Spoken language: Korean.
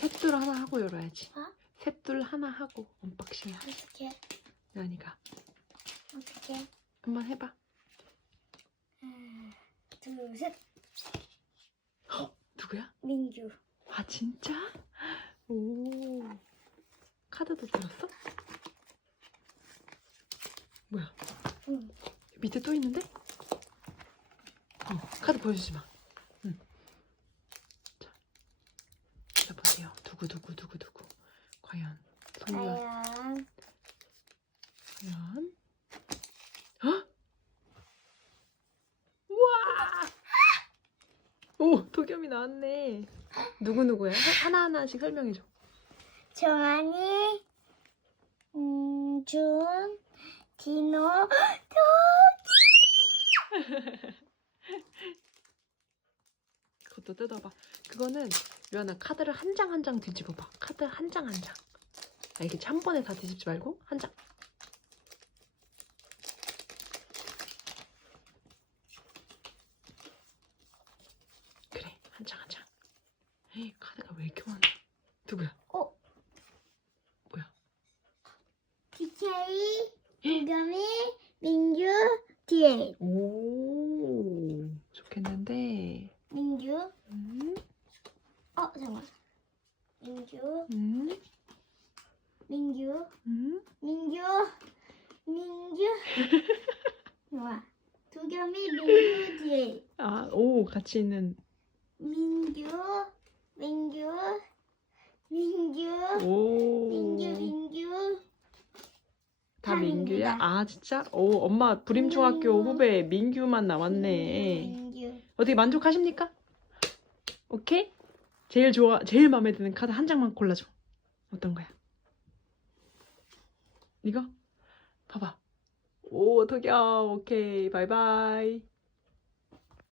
셋둘 하나 하고 열어야지. 어? 셋둘 하나 하고 언박싱. 어떻게? 연이가 어떻게? 한번 해봐. 하나, 둘, 셋. 누구야? 민규. 아 진짜? 오 카드도 들었어? 뭐야? 응. 밑에 또 있는데? 어 카드 보여주지 마. 응. 자, 누구 누구 누구. 과연 소유한 과연 과연? 헉? 우와! 오 도겸이 나왔네. 누구 누구야? 하나 하나씩 설명해 줘. 정한이, 음, 준, 디노, 그것도 뜯어봐. 그거는 유한아 카드를 한 장 한 장 뒤집어봐. 카드 한 장 한 장. 알겠지? 한 번에 다 뒤집지 말고 한 장. 그래 한 장 한 장. 에이 카드가 왜 이렇게 많아? 누구야? 어? 뭐야? DK, 도겸이, 민규, 디에. 오 좋겠는데. 민규. 음, 어, 잠깐만. 민규, 음, 민규, 음. 민규, 민규. 좋아. 도겸이, 민규, 디에. 아, 오 같이 있는. 민규, 민규, 민규, 오. 민규, 민규. 다다 민규야? 아 진짜? 오 엄마 부림중학교 음. 후배 민규만 남았네. 민규. 어떻게 만족하십니까? 오케이? 제일 좋아, 제일 마음에 드는 카드 한 장만 골라줘. 어떤 거야? 이거? 봐봐. 오, 덕영. 오케이. 바이바이.